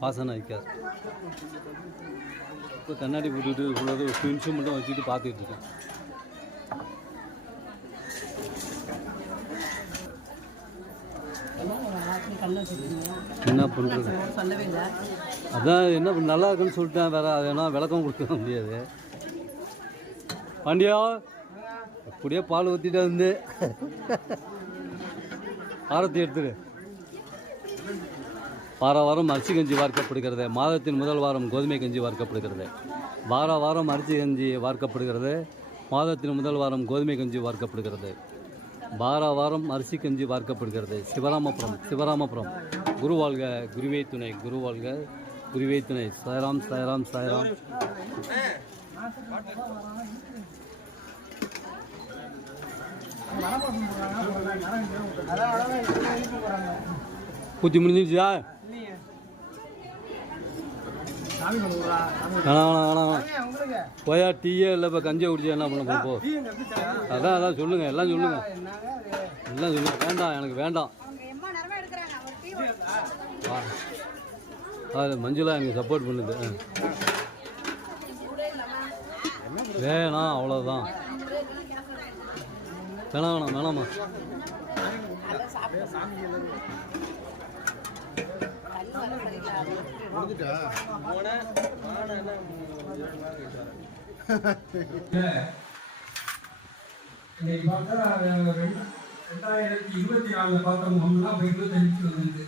வாசனை வைக்காது இப்போ கண்ணாடி போட்டுட்டு உள்ளது ஒரு நிமிஷம் மட்டும் வச்சுட்டு பார்த்துட்டு இருக்கேன். என்ன பண்ணுறது அதான் என்ன பண்ண- நல்லா இருக்குன்னு சொல்லிட்டேன் வேற அது என்ன விளக்கம் கொடுக்க முடியாது. பாண்டியா அப்படியே பால் ஊற்றிட்டு வந்து. ஆரத்தி எடுத்துரு. வார வாரம் அரிசி கஞ்சி வார்க்கப்படுகிறது. மாதத்தின் முதல் வாரம் கோதுமை கஞ்சி வார்க்கப்படுகிறது. வார வாரம் அரிசி கஞ்சி வார்க்கப்படுகிறது. மாதத்தின் முதல் வாரம் கோதுமை கஞ்சி வார்க்கப்படுகிறது. வார வாரம் அரிசி கஞ்சி வார்க்கப்படுகிறது. சிவராமபுரம் சிவராமபுரம். குரு வாழ்க குருவே துணை குரு வாழ்க குருவே துணை. சாய்ராம் சாய்ராம் சாய்ராம். பூச்சி முடிஞ்சிருச்சா வேணாம் வேணாம் வேணாம் போயா டீயே இல்லை இப்போ கஞ்சியை குடிச்சா என்ன பண்ண போ. அதான் அதான் சொல்லுங்க எல்லாம் சொல்லுங்க. எல்லாம் சொல்லுங்க. வேண்டாம் எனக்கு வேண்டாம். அது மஞ்சுளா எனக்கு சப்போர்ட் பண்ணுது. வேணாம் அவ்வளோதான் வேணாம் வேணாம் வேணாம்மா. இன்னைக்கு பார்த்தா ரெண்டாயிரத்தி இருபத்தி நாலுல பார்த்த முகம்லாம் இப்போ இருபத்தஞ்சுக்கு வந்துருக்கு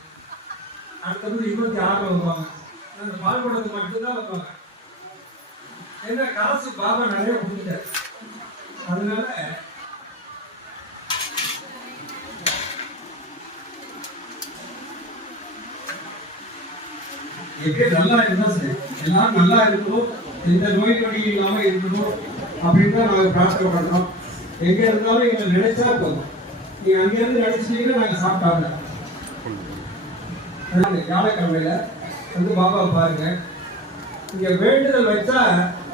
அடுத்தது இருபத்தி ஆறு வருவாங்க அந்த பால்குடத்துக்கு மட்டும்தான் வருவாங்க ஏன்னா காசு பாபா நிறைய கொடுத்துட்டார் அதனால எப்படி நல்லா இருந்தா சரி. எல்லாரும் நல்லா இருக்கணும் எந்த நோய் நொடி இல்லாம இருக்கணும் அப்படின்னு தான் நாங்கள் பிரார்த்தனை பண்றோம் எங்க இருந்தாலும் எங்களை நினைச்சா போதும். நீங்க அங்கிருந்து நினைச்சீங்கன்னா நாங்க சாப்பிட்டாங்க. வியாழக்கிழமையில வந்து பாபா பாருங்க. இங்க வேண்டுதல் வச்சா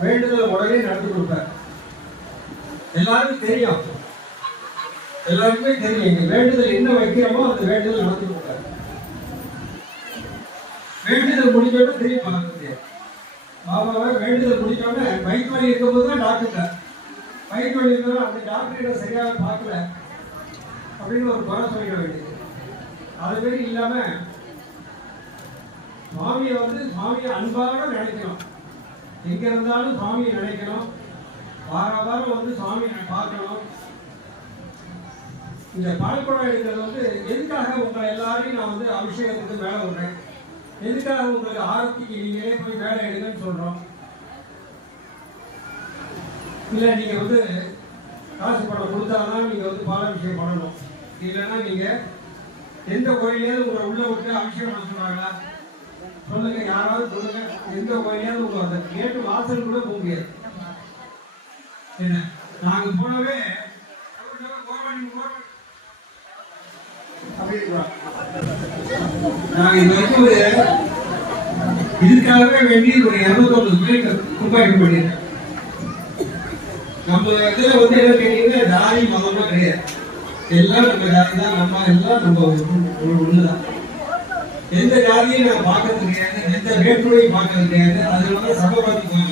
வேண்டுதல் உடனே நடத்தி கொடுப்பார். எல்லாருக்கும் தெரியும். எல்லாருக்குமே தெரியும். இங்க வேண்டுதல் என்ன வைக்கிறோமோ அந்த வேண்டுதல் நடத்தி கொடுப்பாரு. வேண்டுதல் முடிஞ்சோட திரும்பி பார்க்க முடியாது பாபாவை வேண்டுதல் முடிஞ்சோடனே வயிற்று வலி இருக்கும்போது தான் டாக்டர் வயிற்று வலி இருந்தாலும் அந்த டாக்டரை சரியாக பார்க்கல. அப்படின்னு ஒரு குறை சொல்லிட வேண்டியது. அது மாதிரி இல்லாமல் சுவாமியை வந்து சுவாமியை அன்பாக நினைக்கணும். எங்க இருந்தாலும் சுவாமியை நினைக்கணும். வார வாரம் வந்து சுவாமியை பார்க்கணும். இந்த பால்குடம் எடுக்கிறது வந்து எதுக்காக உங்களை எல்லாரையும் நான் வந்து அபிஷேகத்துக்கு மேலே விடுறேன்? எதுக்காக உங்களுக்கு ஆரத்திக்கு நீங்களே போய் வேலை எடுங்கன்னு சொல்றோம்? இல்ல நீங்க வந்து காசு பணம் கொடுத்தாதான் நீங்க வந்து பாலாபிஷேகம் பண்ணணும். இல்லைன்னா நீங்க எந்த கோயிலையாவது உங்களை உள்ள விட்டு அபிஷேகம் பண்ண சொல்றாங்களா? சொல்லுங்க யாராவது சொல்லுங்க. எந்த கோயிலையாவது உங்களை அந்த கேட்டு வாசல் கூட போக முடியாது. என்ன? நாங்க போனவே கோவில் நான் இது வரைக்கும் ஒரு இதுக்காகவே வேண்டி ஒரு இருநூத்தொன்பது பிள்ளைங்க துப்பாக்கி பண்ணியிருக்கேன். நம்ம இதுல வந்து என்ன கேட்டீங்கன்னா ஜாதி மதம்லாம் கிடையாது. எல்லாம் நம்ம ஜாதி தான் நம்ம எல்லாம் நம்ம ஒண்ணுதான் எந்த ஜாதியும் நான் பார்க்கறது கிடையாது எந்த வேற்றுமையும் பார்க்கறது கிடையாது. அதனால சமபாதி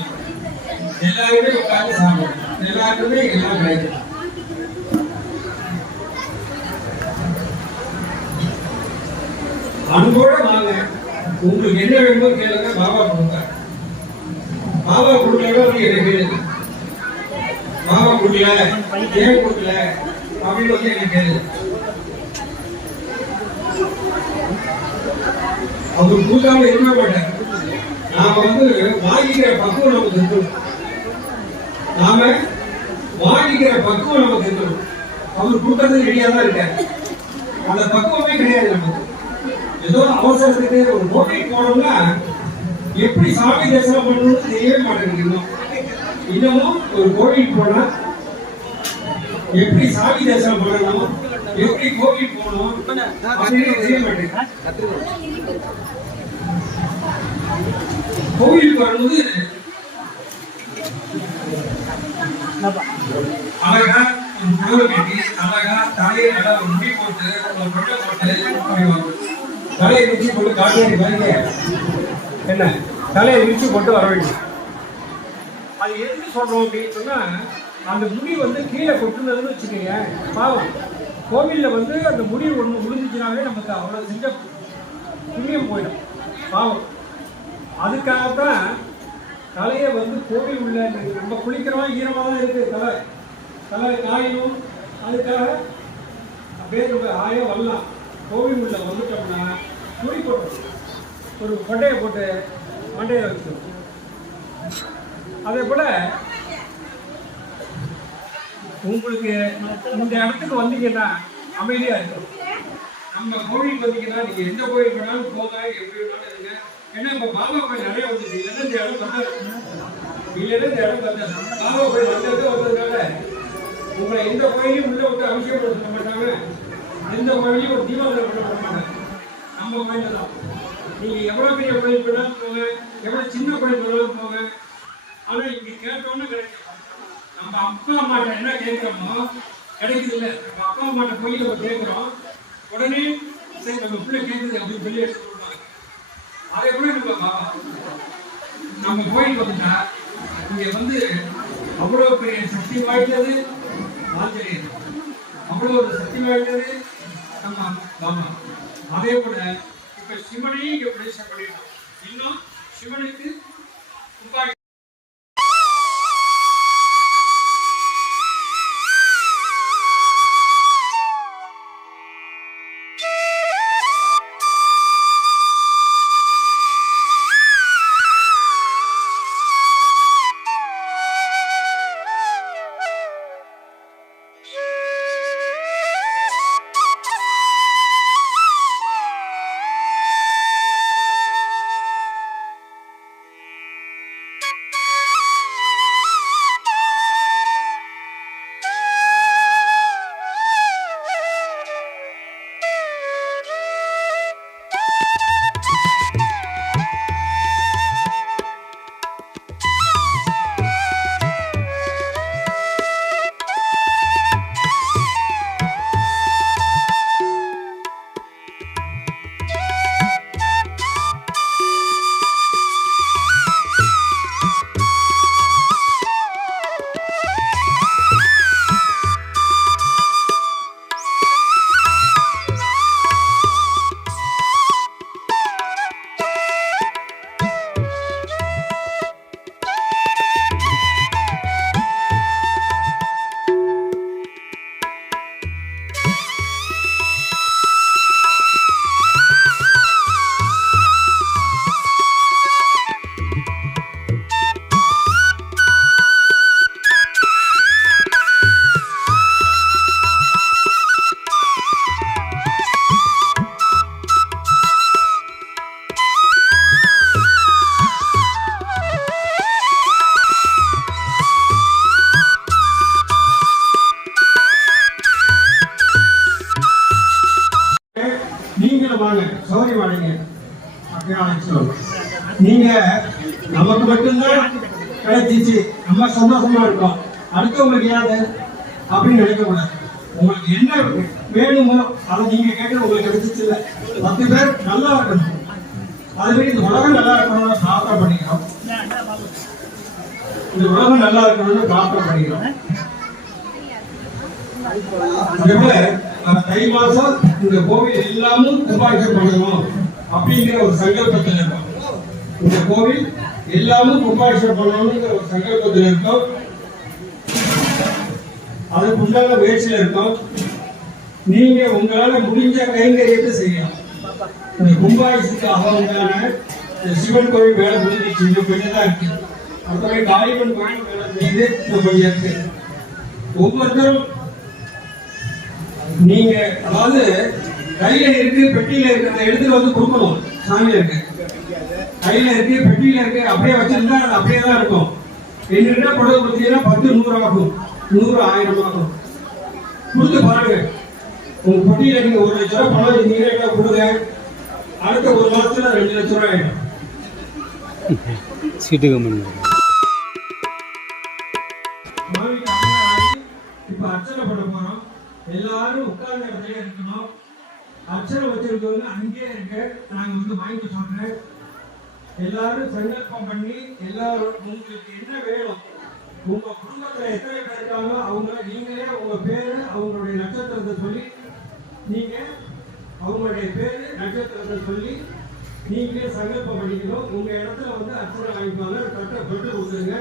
எல்லாருமே உட்கார்ந்து எல்லாருக்குமே எல்லாம் கிடைக்கும். அன்போட வாங்க உங்களுக்கு என்ன வேணுமோ கேளுங்க பாபா கொடுப்பார். பாபா கொடுக்கல நீங்க என்ன கேளுங்க. பாபா கொடுக்கல ஏன் கொடுக்கல அப்படின்னு வந்து என்ன கேளுங்க. அவர் கொடுக்காம இருக்க மாட்டார் நாம வந்து வாங்கிக்கிற பக்குவம் நமக்கு இருக்கணும் நாம வாங்கிக்கிற பக்குவம் நமக்கு இருக்கணும் அவர் கூட்டத்துக்கு ரெடியா தான் இருக்காரு அந்த பக்குவமே கிடையாது நமக்கு. ஏதோ அவசரத்துக்கு ஒரு கோவில் போனோம்னா எப்படி சாமி தரிசனம் பண்ணணும்னு தெரியவே மாட்டேங்குது இன்னமும் ஒரு கோவில் போனா எப்படி சாமி தரிசனம் பண்ணணும் எப்படி கோவில் போகணும் அப்படின்னு தெரிய மாட்டேங்குது. கோவிலுக்கு வரும்போது அழகா ஒரு புடவை கட்டி அழகா தலையை நல்லா ஒரு முடி போட்டு ஒரு கொட்டை போட்டு அப்படி வரும் தலையை விரிச்சு போட்டு காட்டியாடி பாருங்க. என்ன? தலையை விரிச்சு போட்டு வர வேண்டியது அது எதுக்கு சொல்றோம் அப்படின்னு சொன்னா அந்த முடி வந்து கீழே கொட்டுனதுன்னு வச்சுக்கோங்க. பாவம். கோவிலில் வந்து அந்த முடி ஒன்று விழுந்துச்சுனாவே நமக்கு அவ்வளோ செஞ்ச புண்ணியம் போயிடும். பாவம். அதுக்காகத்தான் தலையை வந்து கோவில் உள்ள நம்ம குளிக்கிறோம் ஈரமாக தான் இருக்குது தலை தலை காயணும். அதுக்காக அப்படியே நம்ம ஆயம் வரலாம். கோவில் உள்ள வந்துட்டோம்னா துணி போட்டு ஒரு கொட்டையை போட்டு மண்டையை வச்சிடும் அதே போல உங்களுக்கு இந்த இடத்துக்கு வந்தீங்கன்னா அமைதியா இருக்கும் நம்ம கோவில் வந்தீங்கன்னா நீங்க எந்த கோயில் வேணாலும் போங்க எப்படி வேணாலும் இருங்க. ஏன்னா இப்ப பாபா கோயில் நிறைய வந்துருக்கு. இல்லைன்னா இந்த இடம் வந்தாது இல்லைன்னா இந்த இடம் வந்தாது பாபா கோயில் வந்தது வந்ததுனால உங்களை எந்த கோயிலையும் உள்ள விட்டு அவசியம் மாட்டாங்க. எந்த கோயிலையும் ஒரு தீபாவளி பண்ண மாட்டாங்க நம்ம கோயில தான். நீங்க எவ்வளவு பெரிய கோயில் வேணாலும் போங்க. எவ்வளவு சின்ன கோயில் போனாலும் போங்க. ஆனா இங்க கேட்டோன்னு கிடைக்கும் நம்ம அப்பா அம்மாட்ட என்ன கேட்கிறோமோ கிடைக்குது இல்ல நம்ம அப்பா அம்மாட்ட போய் நம்ம கேட்கிறோம். உடனே சரி நம்ம பிள்ளை கேட்குது அப்படின்னு சொல்லி எடுத்து சொல்லுவாங்க அதே கூட நம்ம நம்ம கோயில் வந்துட்டா இங்க வந்து அவ்வளவு பெரிய சக்தி வாய்ந்தது. ஆஞ்சநேயர். அவ்வளவு ஒரு சக்தி வாய்ந்தது. நம்ம பாபா அதே போல இப்ப சிவனையும் இங்க பிரதேசம் பண்ணிட்டோம். இன்னும் சிவனுக்கு நீங்களும் வாங்க. சௌரி வாங்க. நீங்க நமக்கு மட்டும்தான் கிடைச்சிச்சு. நம்ம சந்தோஷமா இருக்கோம். அடுத்தவங்களுக்கு ஏது அப்படின்னு நினைக்கக்கூடாது. உங்களுக்கு என்ன வேணுமோ அதை நீங்க கேட்டு உங்களுக்கு கிடைச்சிச்சு இல்ல. பத்து பேர் நல்லா இருக்கணும். அதுவே இந்த உலகம் நல்லா இருக்கணும்னு பிரார்த்தனை பண்ணிக்கிறோம். இந்த உலகம் நல்லா இருக்கணும்னு பிரார்த்தனை பண்ணிக்கிறோம். தை மாசம் இந்த கோவில் எல்லாமும் கும்பாபிஷேகம் பண்ணணும் அப்படிங்கிற ஒரு சங்கல்பத்தில் இருக்கும். இந்த கோவில் எல்லாமும் கும்பாபிஷேகம் பண்ணணுங்கிற ஒரு சங்கல்பத்தில் இருக்கோம். அதுக்கு உண்டான முயற்சியில் இருக்கோம். நீங்க உங்களால முடிஞ்ச கைங்கரியத்தை செய்யலாம். இந்த கும்பாபிஷேகத்துக்கு உண்டான இந்த சிவன் கோவில் வேலை முடிஞ்சிச்சு இன்னும் கொஞ்சம் தான் இருக்கு அடுத்தபடி காளிமன் கோயில் வேலை செய்து இன்னும் கொஞ்சம் இருக்கு. ஒவ்வொருத்தரும் நீங்க அதாவது கையில இருக்கு பெட்டியில இருக்கிறத எடுத்துட்டு வந்து கொடுக்கணும். சாமி இருக்கு. கையில இருக்கு பெட்டியில இருக்கு அப்படியே வச்சிருந்தா அது அப்படியே தான் இருக்கும். என்கிட்ட கொடுக்க கொடுத்தீங்கன்னா பத்து நூறு ஆகும் நூறு ஆயிரம் ஆகும் கொடுத்து பாருங்க. உங்க பெட்டியில நீங்க ஒரு லட்ச ரூபாய் பணம் நீங்க கொடுங்க. அடுத்த ஒரு மாசத்துல ரெண்டு லட்ச ரூபாய் ஆயிடும். சீட்டு எல்லாரும் உட்கார்ந்த இடத்துல இருக்கணும். அச்சரம் வச்சிருக்கவங்க அங்கேயே இருக்க நாங்கள் வந்து வாங்கிட்டு சொல்றேன். எல்லாரும் சங்கல்பம் பண்ணி எல்லாரும் உங்களுக்கு என்ன வேணும் உங்க குடும்பத்துல எத்தனை பேர் இருக்காங்களோ அவங்க நீங்களே உங்க பேரு அவங்களுடைய நட்சத்திரத்தை சொல்லி நீங்க அவங்களுடைய பேரு நட்சத்திரத்தை சொல்லி நீங்களே சங்கல்பம் பண்ணிக்கணும். உங்க இடத்துல வந்து அச்சரம் வாங்கிப்பாங்க. கட்ட பெற்று கொடுத்துருங்க.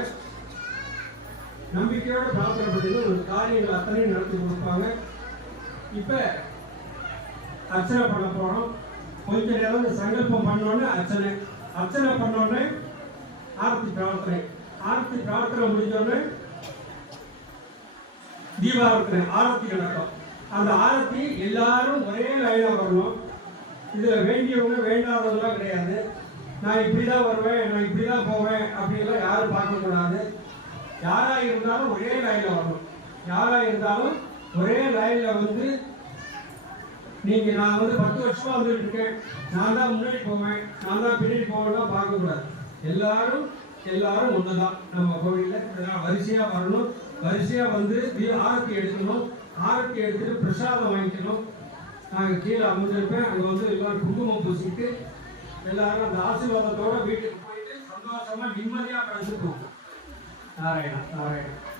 நம்பிக்கையோட பிரார்த்தனை பண்ணுங்க ஒரு காரியங்கள் அத்தனையும் நடத்தி கொடுப்பாங்க. இப்போ அர்ச்சனை பண்ண போகிறோம் கொஞ்ச நேரம் இந்த சங்கல்பம் பண்ணோன்னே அர்ச்சனை. அர்ச்சனை பண்ணோடனே ஆர்த்தி பிரார்த்தனை. ஆர்த்தி பிரார்த்தனை முடிஞ்சோடனே தீபாரத்தனை ஆரத்தி நடக்கும் அந்த ஆரத்தி எல்லாரும் ஒரே லைனாக வரணும். இதில் வேண்டியவங்க வேண்டாதவங்களாம் கிடையாது. நான் இப்படி தான் வருவேன் நான் இப்படி தான் போவேன் அப்படின்லாம் யாரும் பார்க்கக்கூடாது யாராக இருந்தாலும் ஒரே லைனில் வரணும். யாராக இருந்தாலும் ஒரே லைனில் வந்து நீங்க நான் வந்து பத்து வருஷமா வந்துட்டு இருக்கேன். நான் தான் முன்னாடி போவேன். நான் தான் பின்னாடி போவேன்னா பார்க்க கூடாது எல்லாரும் எல்லாரும் ஒண்ணுதான். நம்ம கோவிலில் வரிசையா வரணும். வரிசையா வந்து தீ- ஆரத்தி எடுக்கணும். ஆரத்தி எடுத்துட்டு பிரசாதம் வாங்கிக்கணும். நாங்கள் கீழே அமர்ந்திருப்பேன். அங்கே வந்து எல்லாரும் குங்குமம் பூசிட்டு எல்லாரும் அந்த ஆசீர்வாதத்தோட வீட்டுக்கு போயிட்டு சந்தோஷமா நிம்மதியா படுத்து போகும் நாராயணா நாராயணா.